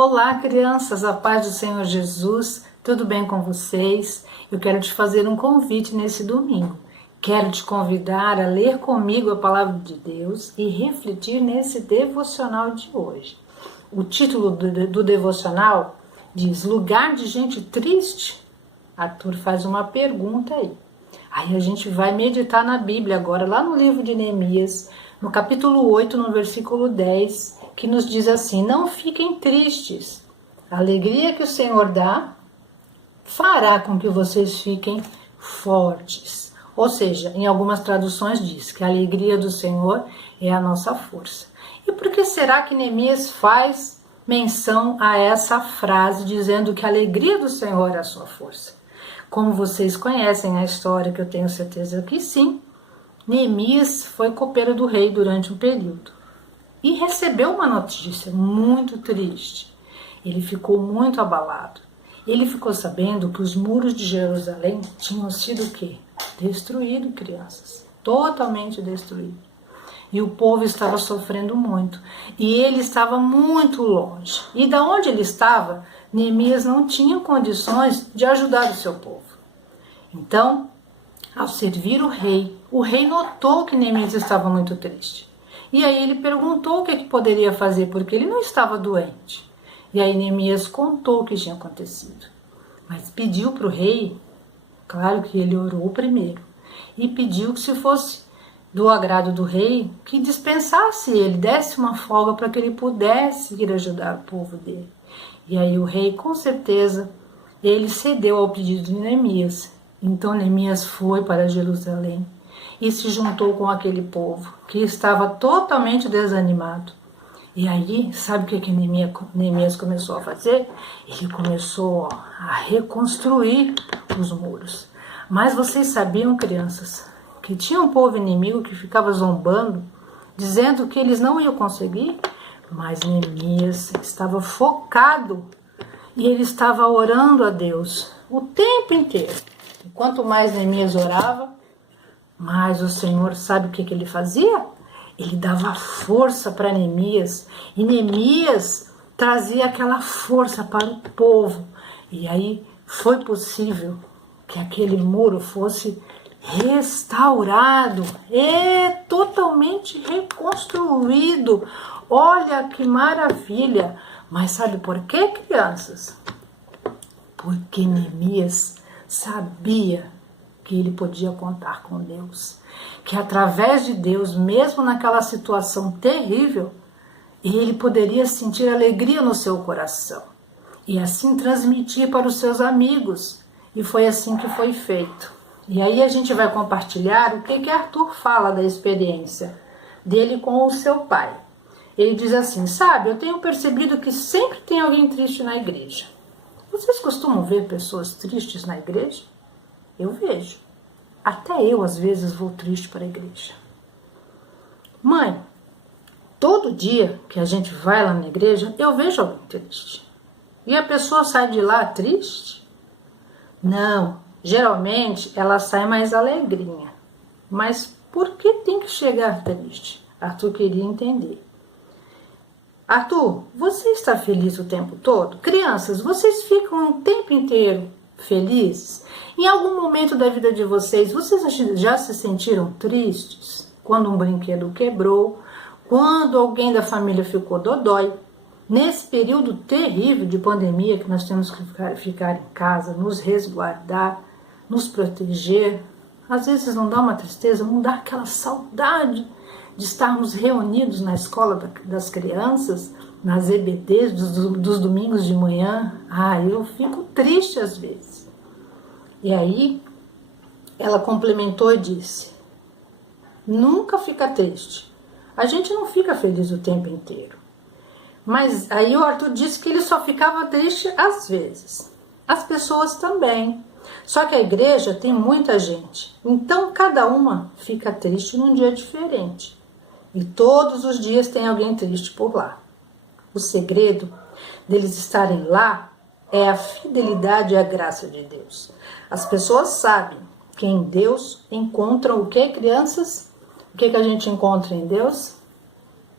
Olá, crianças, a paz do Senhor Jesus, tudo bem com vocês? Eu quero te fazer um convite nesse domingo. Quero te convidar a ler comigo a palavra de Deus e refletir nesse devocional de hoje. O título do devocional diz: Lugar de gente triste? Arthur faz uma pergunta aí. Aí a gente vai meditar na Bíblia agora, lá no livro de Neemias, no capítulo 8, no versículo 10, que nos diz assim: não fiquem tristes. A alegria que o Senhor dá fará com que vocês fiquem fortes. Ou seja, em algumas traduções diz que a alegria do Senhor é a nossa força. E por que será que Neemias faz menção a essa frase, dizendo que a alegria do Senhor é a sua força? Como vocês conhecem a história, que eu tenho certeza que sim, Neemias foi copeiro do rei durante um período e recebeu uma notícia muito triste. Ele ficou muito abalado. Ele ficou sabendo que os muros de Jerusalém tinham sido o quê? Destruídos, crianças. Totalmente destruídos. E o povo estava sofrendo muito. E ele estava muito longe. E da onde ele estava, Neemias não tinha condições de ajudar o seu povo. Então, ao servir o rei notou que Neemias estava muito triste. E aí ele perguntou o que poderia fazer, porque ele não estava doente. E aí Neemias contou o que tinha acontecido. Mas pediu para o rei, claro que ele orou primeiro, e pediu que, se fosse do agrado do rei, que dispensasse ele, desse uma folga para que ele pudesse ir ajudar o povo dele. E aí o rei, com certeza, ele cedeu ao pedido de Neemias. Então Neemias foi para Jerusalém e se juntou com aquele povo que estava totalmente desanimado. E aí, sabe o que Neemias começou a fazer? Ele começou a reconstruir os muros. Mas vocês sabiam, crianças, que tinha um povo inimigo que ficava zombando, dizendo que eles não iam conseguir? Mas Neemias estava focado e ele estava orando a Deus o tempo inteiro. E quanto mais Neemias orava, mais o Senhor, sabe o que ele fazia? Ele dava força para Neemias, e Neemias trazia aquela força para o povo. E aí foi possível que aquele muro fosse restaurado e totalmente reconstruído. Olha que maravilha! Mas sabe por quê, crianças? Porque Neemias sabia que ele podia contar com Deus, que através de Deus, mesmo naquela situação terrível, ele poderia sentir alegria no seu coração e assim transmitir para os seus amigos. E foi assim que foi feito. E aí a gente vai compartilhar o que Arthur fala da experiência dele com o seu pai. Ele diz assim: sabe, eu tenho percebido que sempre tem alguém triste na igreja. Vocês costumam ver pessoas tristes na igreja? Eu vejo. Até eu, às vezes, vou triste para a igreja. Mãe, todo dia que a gente vai lá na igreja, eu vejo alguém triste. E a pessoa sai de lá triste? Não, geralmente ela sai mais alegrinha. Mas por que tem que chegar triste? Arthur queria entender. Arthur, você está feliz o tempo todo? Crianças, vocês ficam o tempo inteiro felizes? Em algum momento da vida de vocês já se sentiram tristes? Quando um brinquedo quebrou, quando alguém da família ficou dodói? Nesse período terrível de pandemia que nós temos que ficar em casa, nos resguardar, nos proteger, às vezes não dá uma tristeza, não dá aquela saudade de estarmos reunidos na escola das crianças, nas EBDs dos domingos de manhã? Eu fico triste às vezes. E aí, ela complementou e disse: nunca fica triste. A gente não fica feliz o tempo inteiro. Mas aí o Arthur disse que ele só ficava triste às vezes. As pessoas também. Só que a igreja tem muita gente. Então, cada uma fica triste num dia diferente. E todos os dias tem alguém triste por lá. O segredo deles estarem lá é a fidelidade e a graça de Deus. As pessoas sabem que em Deus encontram o que, crianças? O que a gente encontra em Deus?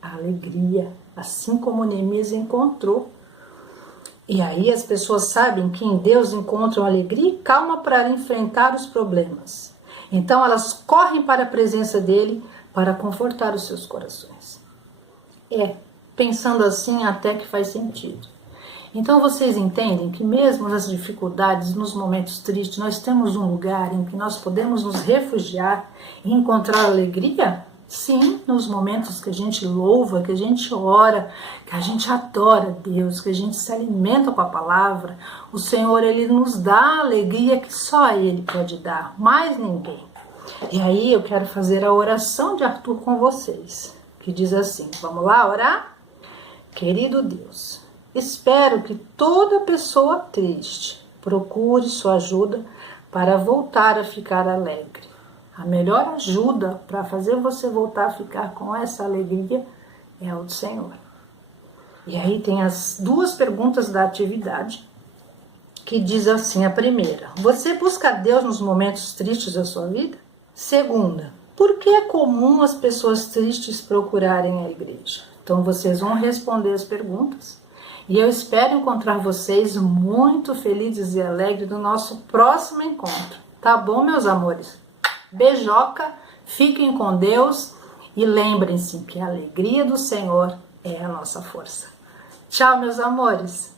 A alegria, assim como Neemias encontrou. E aí as pessoas sabem que em Deus encontram alegria e calma para enfrentar os problemas. Então elas correm para a presença dele para confortar os seus corações. Pensando assim até que faz sentido. Então vocês entendem que mesmo nas dificuldades, nos momentos tristes, nós temos um lugar em que nós podemos nos refugiar e encontrar alegria? Sim, nos momentos que a gente louva, que a gente ora, que a gente adora Deus, que a gente se alimenta com a palavra, o Senhor, Ele nos dá a alegria que só Ele pode dar, mais ninguém. E aí eu quero fazer a oração de Arthur com vocês, que diz assim, vamos lá orar? Querido Deus, espero que toda pessoa triste procure sua ajuda para voltar a ficar alegre. A melhor ajuda para fazer você voltar a ficar com essa alegria é o do Senhor. E aí tem as duas perguntas da atividade, que diz assim, a primeira, você busca Deus nos momentos tristes da sua vida? Segunda, por que é comum as pessoas tristes procurarem a igreja? Então vocês vão responder as perguntas e eu espero encontrar vocês muito felizes e alegres no nosso próximo encontro. Tá bom, meus amores? Beijoca, fiquem com Deus e lembrem-se que a alegria do Senhor é a nossa força. Tchau, meus amores!